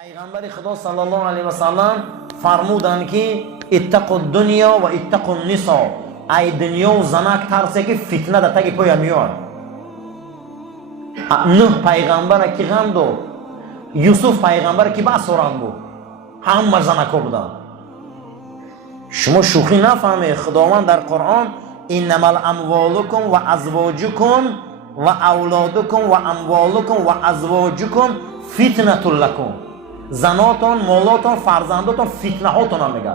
پیغمبر خدا صلی الله علیه و سلم فرمودند که اتقوا الدنیا و اتقوا النساء، ای دنیا و زنک ترسه که فتنه در تگ پای میاد. نوح پیغمبر کی غم دو، یوسف پیغمبر کی با سوران بود، همه زنکا بودن. شما شوخی نفهمه. خداوند در قرآن انما الاموالکم و ازواجکم و اولادکم و اموالکم و ازواجکم فتنه لکم، زناتون، مالاتون، فرزنداتون فتنه هاتون هم میگه.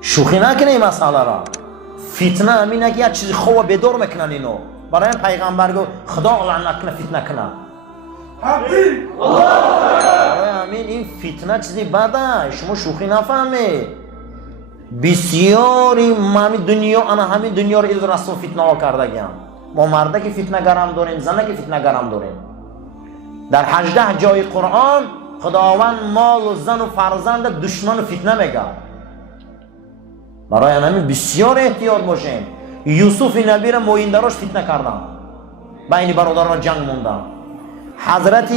شوخی نکنه این مسئله را. فتنه همینه که یک چیزی خوب بدور میکنن اینو. برای پیغمبر گفت خدا لعنت کنه فتنه کنه. برای همین این فتنه چیزی بده. شما شوخی نفهمه. بسیاری همین دنیا، انا همین دنیا رو از رسول فتنه ها کرده گیم. ما مرده که فتنه گرم داریم، زنه که فتنه گرم داریم. در 18 جای قرآن خداوند مال و زن و فرزند دشمن و فتنه میگه. برای همین بسیار احتیاط باشیم. یوسف نبی را مویندراش فتنه کردن، بین برادران جنگ موندن. حضرت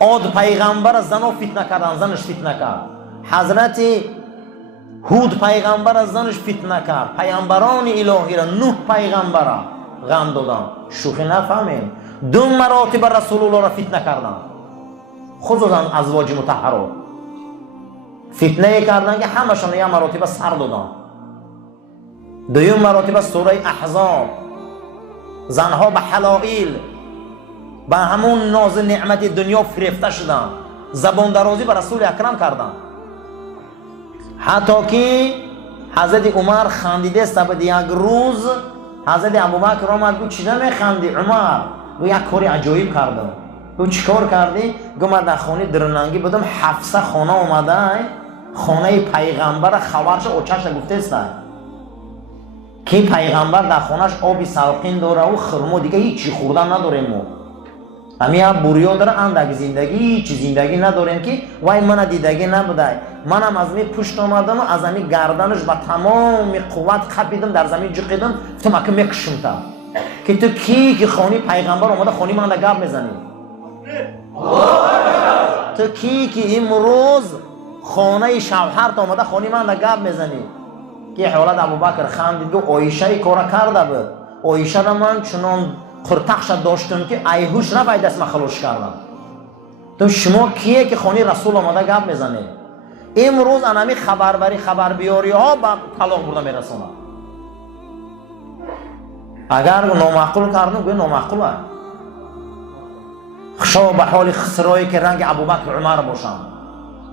عاد پیغمبر زن و فتنه کردن، زنش فتنه کرد. حضرت هود پیغمبر از زنش فتنه کرد. پیغمبران الهی را، نوح پیغمبر را غم دادن. شوخی نفهمیم. 2 مراتب رسول الله را فتنه کردن، خصوصا ازواج مطهرات فتنه کردن که همشان یک مراتب سر دادن. 2 مراتب سوره احزاب زنها به حلائل به همون ناز نعمت دنیا فریفته شدن، زبان درازی به رسول اکرم کردن. حتی که حضرت عمر خندیده است. بعد یک روز حضرت ابوبکر آمد گفت چی میخندی عمر؟ گفت یک کاری عجایب کردم. گفت چیکار کردی؟ گفت من در خانه درنگی بودم، 700 خانه اومده، خانه پیغمبر خبرش اوچش گفته است که پیغمبر در خانهش آبی سلقین داره و خرما، دیگه هیچی خوردن نداریم. ما همین بوریا داره، اندک زندگی هیچی زندگی نداریم که وای من دیدگی نبوده. منم از می پشت آمدم و از همین گردنش با تمام قوت خپیدم، در زمین جقیدم، گفتم اگه میکشم تا که تو کی که خانی پیغمبر اومده خانی من گپ میزنی؟ تو کی که امروز خانه شوهرت اومده خانی من گپ میزنی؟ که حالت ابوبکر خندید و عایشه کارا کرده بود. عایشه را من چنان قرتخش داشتم که ایهوش را باید دست خلاص کردم. تو شما کیه که خانی رسول اومده گپ میزنی؟ امروز انمی خبربری خبر بیاری ها با طلاق برده میرسونه. اگر نامعقول کردن گوی نامعقوله. خشا به حال خسرایی که رنگ ابوبکر عمر باشم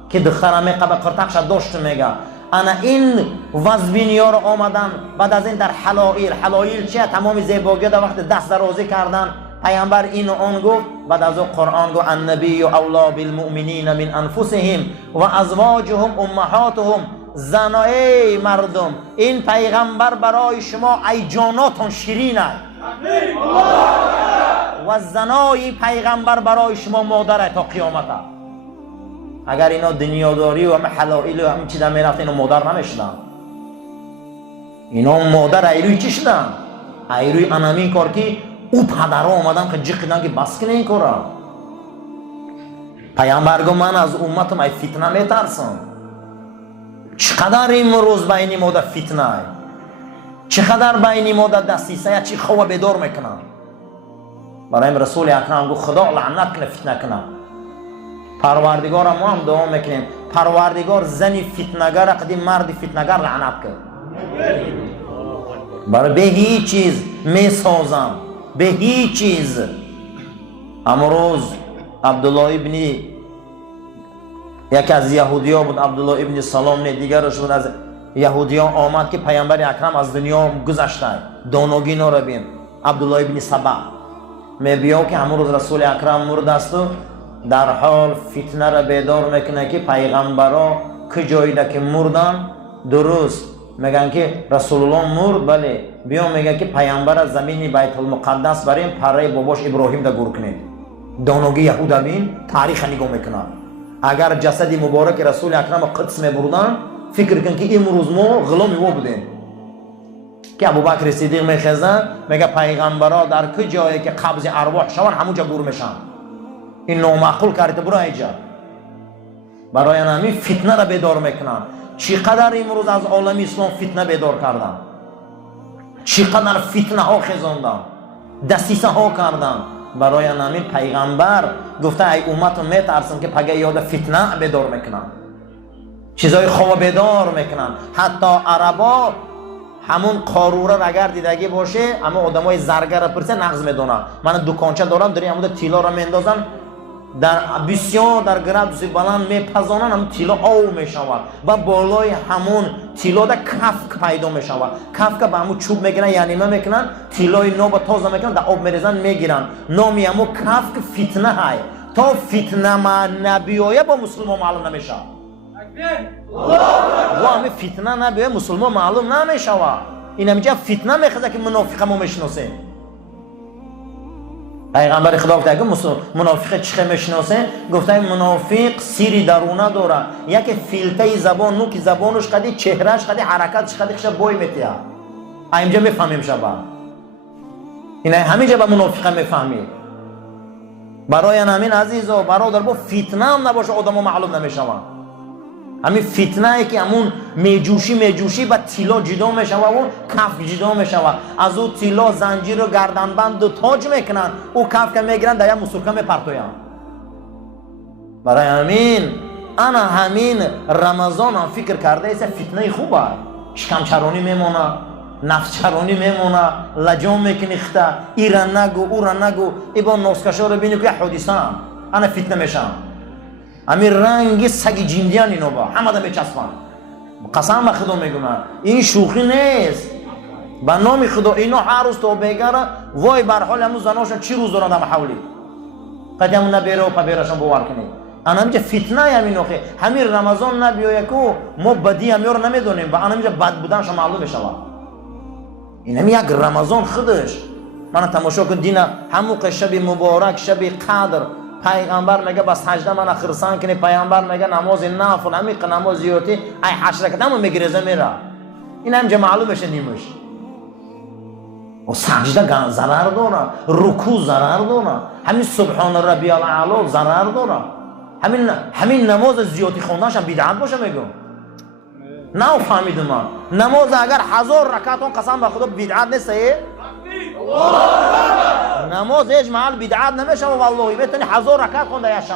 که دخترمی قبل قرتخش داشت میگه انا این وزبینیا رو آمدن بعد از این در حلائل چیه؟ تمام زیباگی در وقت دست درازی کردن. پیامبر این و آن گفت. بعد از اون قرآن گفت النبی اولی بالمؤمنین من انفسهم و ازواجهم امهاتهم. زنای مردم، این پیغمبر برای شما ای جاناتون شیرینه و زنای پیغمبر برای شما مادره تا قیامت. اگر اینا دنیاداری و همه حلائل و همه چی در میرفت اینا مادر نمیشدن. اینا مادر ایروی چی شدن؟ ایروی انامین کار که او پدرها آمدن که جقیدن که بس کنه این کارا. پیامبر گفت من از امتم ای فتنه میترسم. چقدر امروز بین ما در فتنه، چقدر بین ما در دستیسه چی خواه بدار میکنن. برای رسول اکرم گفت خدا لعنت کنه فتنه کنه. پروردگار ما هم دعا میکنیم پروردگار زنی فتنه‌گر قدیم مرد فتنه‌گر لعنت کرد. برای به هیچ چیز میسازم، به هیچ چیز. امروز عبدالله ابن یکی از یهودیان بود، عبدالله ابن سلام نه دیگرش بود، از یهودیان آمد که پیامبر اکرم از دنیا گذشته، دانوگی نو بین. عبدالله ابن سبا میبیا که امروز رسول اکرم مرد است و در حال فتنه را بیدار میکنه که پیغمبرا که جایی ده که مردن درست میگن که رسول الله مرد، بله بیا میگه که پیغمبر از زمین بیت المقدس بریم پره باباش ابراهیم ده گور کنید. دانوگی یهود بین تاریخ نگاه میکنن. اگر جسد مبارک رسول اکرم قدس میبردن فکر کن که امروز ما غلامی او بودیم. که ابوبکر صدیق میخزن میگه پیغمبرا در که جایی که قبض ارواح شون همونجا گور میشن. این نامعقول کردی برو اینجا. برای همین فتنه را بیدار میکنن. چقدر امروز از عالم اسلام فتنه بیدار کردن، چقدر فتنه ها خزاندن، دسیسه ها کردن. برای همین پیغمبر گفته ای امت میترسم که پگه یاد فتنه بیدار میکنن، چیزای خواب بیدار میکنن. حتی عربا همون قاروره را اگر دیدگی باشه اما آدمای زرگر پرسه نغز میدونن. من دکانچه دارم در همون تیلا را میندازن در بسیار در گرادوس بلند میپزانن، هم تیلا آو میشود و بالای همون تیلا در کفک پیدا میشود. کفک به همون چوب میگیرن یعنی ما میکنن تیلای نو با تازه میکنن در آب میریزن میگیرن. نامی همون کفک فتنه های. تا فتنه ما نبیایه با مسلمان معلوم نمیشه. و همین فتنه نبیایه مسلمان معلوم نمیشه. این همینجا فتنه میخواد که منافق ما میشناسه. پیغمبر خدا گفته اگه منافق چخه میشناسه گفته منافق سیری درونه داره. یکی فیلته زبان نو که زبانش قدی چهرهش قدی حرکتش قدی خش بوی میتیه. اینجا میفهمیم شبا. این همینجا با منافق میفهمیم. برای همین عزیزا برادر با فتنه هم نباشه آدمو معلوم نمیشه. همین فتنه ای که همون میجوشی با تیلا جدا میشه و اون کف جدا میشه و از اون تیلا زنجیر و گردنبند و تاج میکنن او کف که میگیرن در یک مسلکه میپرتوین. برای همین انا همین رمضان هم فکر کرده ایسا فتنه خوبه، شکم چرانی میمونه، نفس چرانی میمونه، لجام میکنیخته، ایران نگو اوران نگو. ای با ناسکشا رو بینی که حدیثه هم انا فتنه میشم. همین رنگی سگی جیندیان اینو با همه دا میچسبن. قسم به خدا میگم این شوخی نیست. به نام خدا اینو هر روز تو بگره وای بر حال همون زناشون چی روز دارن در حولی قد همون نبیره و پبیرشون باور کنی. انا میگه فتنه همین نوخه همین رمضان نبیایه که ما بدی همی رو نمیدونیم و انا میگه بد بودنش معلوم بشه. این همی یک رمضان خودش من تماشا کن دین همون شب مبارک شب قدر پیغمبر میگه بس سجده من خرسان کنی. پیغمبر میگه نماز نافل همین نماز زیوتی ای 8 رکعت هم میگریزه میره. این هم معلوم بشه نیمش. و سجده ضرر داره، رکوع ضرر داره، همین سبحان ربی الاعلی ضرر داره. همین نماز زیوتی خوندنش هم بدعت باشه میگم. نه فهمیدم من نماز اگر 1000 رکعت اون قسم به خدا بدعت نیست. نماز هیچ محل بدعت نمیشه والله. میتونی 1000 رکعت خونده یا شب،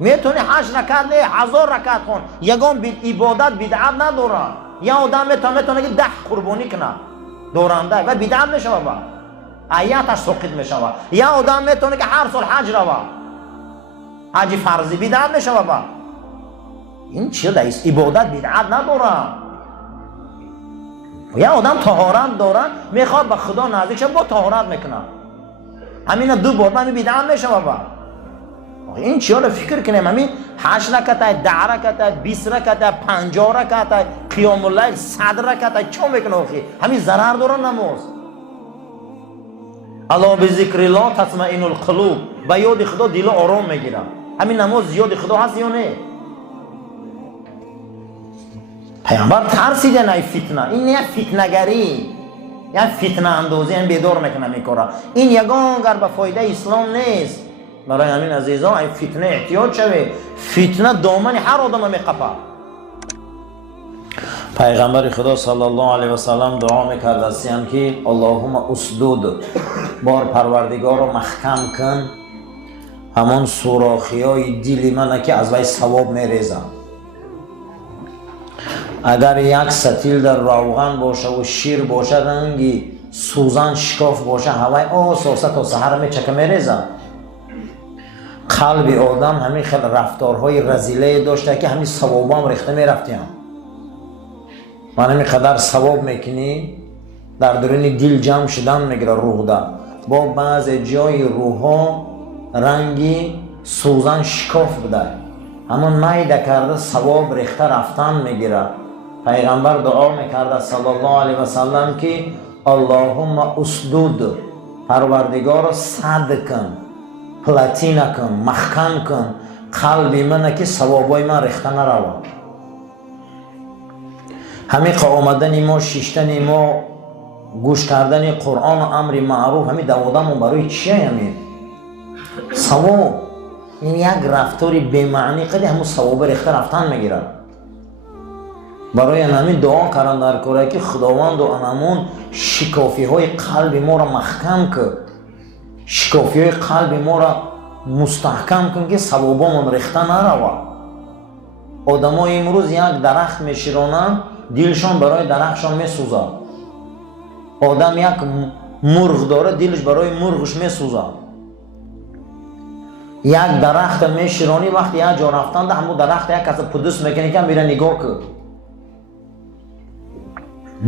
میتونی 8 رکعت نه 1000 رکعت خون. یگان عبادت بدعت نداره. یا آدم میتونه که 10 قربانی کنه دورنده و بدعت میشه بابا، آیاتش سقط میشه. یا آدم میتونه که هر سال حج روه، حج فرضی بدعت میشه بابا. این چیه دایست؟ عبادت بدعت نداره. یا آدم طهارت داره میخواد به خدا نزدیک شه با طهارت میکنه. همین دو بار همین بدعت میشه بابا. این چیه رو فکر کنیم؟ همین 8 رکعت 10 رکعت 20 رکعت 50 رکعت قیام اللیل 100 رکعت چه میکنه آخی؟ همین ضرر داره نماز. الا بذکر الله تطمئن القلوب. با یاد خدا دل آرام میگیره. همین نماز یاد خدا هست یا نه؟ پیامبر ترسیده نه فتنه. این نه فتنه‌گری یا فتنه اندازی هم بیدار میکنه میکاره. این یگان گر به فایده اسلام نیست. برای همین عزیزان این فتنه احتیاط شوه. فتنه دامن هر آدم میقپه. پیغمبر خدا صلی الله علیه و سلم دعا میکرد هستیم که اللهم اسدود بار پروردگار رو محکم کن همون سوراخی های دل من که از وی ثواب میریزم. اگر یک ستیل در روغن باشه و شیر باشه رنگی سوزن شکاف باشه هوای آساسه تا سحر میچکه میریزه. قلب آدم همین خیلی رفتارهای رزیله داشته که همین ثواب هم ریخته میرفتیم. من همین قدر ثواب میکنی در درون دل جمع شدن میگیره روح دا. با بعض جای روح ها رنگی سوزن شکاف بده همون میده کرده ثواب ریخته رفتن میگیره. پیغمبر دعا میکرده صلی الله علیه و سلم که اللهم اسدود پروردگار صد کن پلاتینا کن محکم کن قلبی من که ثوابای من ریخته نروه. همین آمدن ما شیشتن ما گوش کردن قرآن و امر معروف همین دوادمون برای چیه؟ همین ثواب این یک رفتاری به معنی قدی همون ثواب ریخته رفتن میگیره. برای همین دعا کردم در کوره که خداوند و انمون شکافی های قلب ما را محکم کرد، شکافی های قلب ما را مستحکم کن که ثوابمون ریخته نروه. آدم ها امروز یک درخت میشیرانند، دلشان برای درختشان میسوزه. آدم یک مرغ داره، دلش برای مرغش میسوزه. یک درخت میشیرانی وقتی یک جا رفتن ده همون درخت یک کس پدوس میکنه که میره نگاه کن.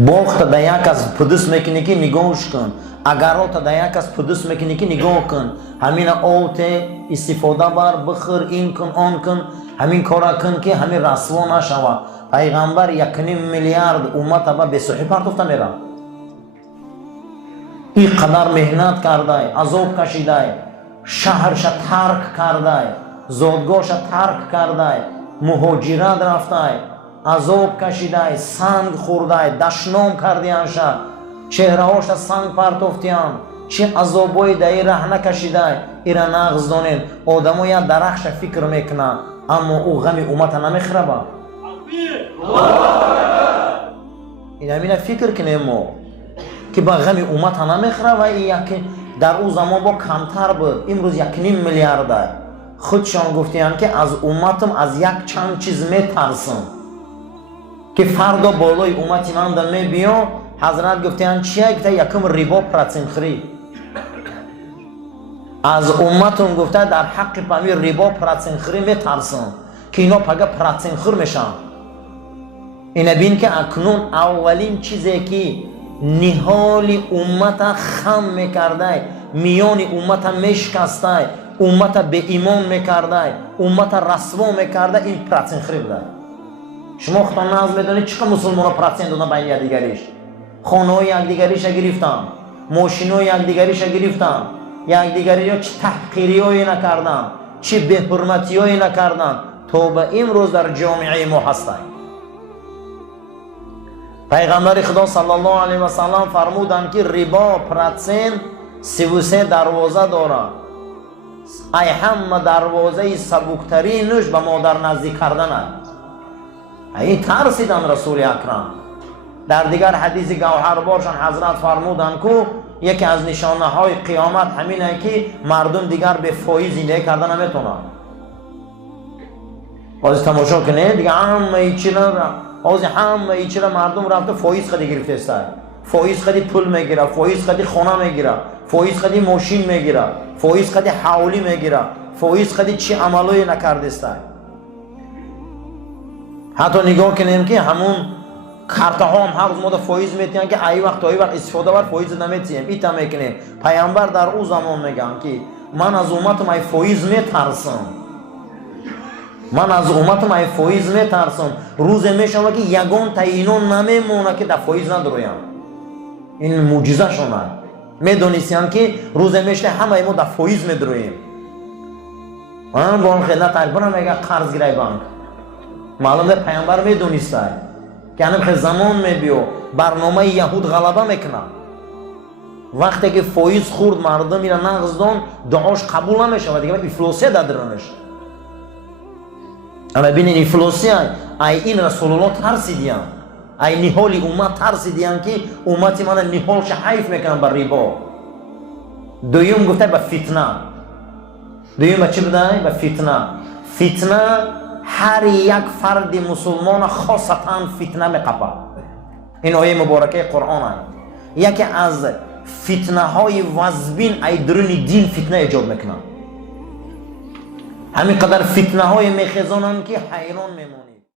باغ تا ده یک کس پدوس میکنه که نگاهش کن. اگر تا ده یک کس پدوس میکنه که نگاه کن. همین آوت استفاده بر بخور، این کن آن کن، همین کارا کن که همین رسوا نشوه. پیغمبر 1.5 میلیارد امت با بسوحی پرتفته میره. این قدر مهنت کرده، عذاب کشیده، شهرش ترک کرده، زادگاهش ترک کرده، مهاجرت رفته، عذاب کشیده، سنگ خورده، دشنام کردیانش، چهره هاش سنگ پرتفتیان، چه عذابای دایی رهنه کشیده. ایره نغز دانین آدم ها یک درخش فکر میکنه اما او غم امت نمیخوره. این همین فکر کنیم ما که با غم امت نمیخوره و این در او زمان با کمتر بود. امروز 1.5 میلیارد خودشان گفتیان که از امتم از یک چند چیز میترسم که فردا بالای امتی من در میبیام. حضرت گفتیان چیه؟ گفته یکم ریبا پراتسینخری. از امتم گفته در حق پامی ریبا پراتسینخری میترسم که اینا پگه پراتسینخر میشن. اینا بین که اکنون اولین چیزی که نهال امت خم میکرده، میان امت میشکسته، امت به ایمان میکرده، امت رسوا میکرده، این پراتسینخری بوده. شما خودتان ناز میدونید چقدر مسلمان ها پراتسین دادن بین یکدیگریش. خانه های یکدیگریش گرفتن، ماشین های یکدیگریش گرفتن، یکدیگری ها چه تحقیری هایی نکردن، چه به‌حرمتی هایی نکردن تا به امروز در جامعه ما هستند. پیغمبر خدا صلی الله علیه و سلم فرمودند که ربا پراتسین 33 دروازه دارد. ای همه دروازه سبکترینش به مادر نزدیک کردن است. این ترسیدن رسول اکرم. در دیگر حدیث گوهربارشان حضرت فرمودند که یکی از نشانه های قیامت همینه که مردم دیگر به فایز زندگی کردن نمیتونن. باز تماشا کنه دیگه همه ایچی را مردم رفته فایز خدی گرفته است. فایز خدی پول میگیره، فایز خدی خانه میگیره، فایز خدی ماشین میگیره، فایز خدی حوالی میگیره، فایز خدی چی عملوی نکرده است. حتی نگاه کنیم که همون کارت ها هم هر روز ما دا فایز میتیم که ای وقت استفاده بر فایز نمیتیم. ایتا میکنیم. پیامبر در او زمان میگن که من از امتم ای فایز میترسم. من از امتم ای فایز میترسم. روز میشم که یگان تایینون نمیمونه که در فایز ندرویم. این معجزه شونه. میدونیستیم که روز میشه همه ما در فایز میدرویم. من با اون خدمت تقریبا میگه قرض گیرای بانک. معلوم ده پیامبر میدونیسته که همین زمان میبیو برنامه یهود غلبه میکنه. وقتی که فایز خورد مردم میره نغز دان دعاش قبول نمیشه و دیگه افلاسی دادرنش. اما ببینید افلاسی ای این رسول الله ترسیدیم، ای نهال امت ترسیدیم که امتی من نهالش حیف میکنن بر ریبا. دویم گفته به فتنه. دویم به چی بوده؟ به فتنه. فتنه هر یک فرد مسلمان خاصتا فتنه میقپه. این آیه مبارکه قرآن است. یکی از فتنه های وزبین ای درون دین فتنه ایجاد میکنن. همین قدر فتنه های میخزانن که حیران میمونی.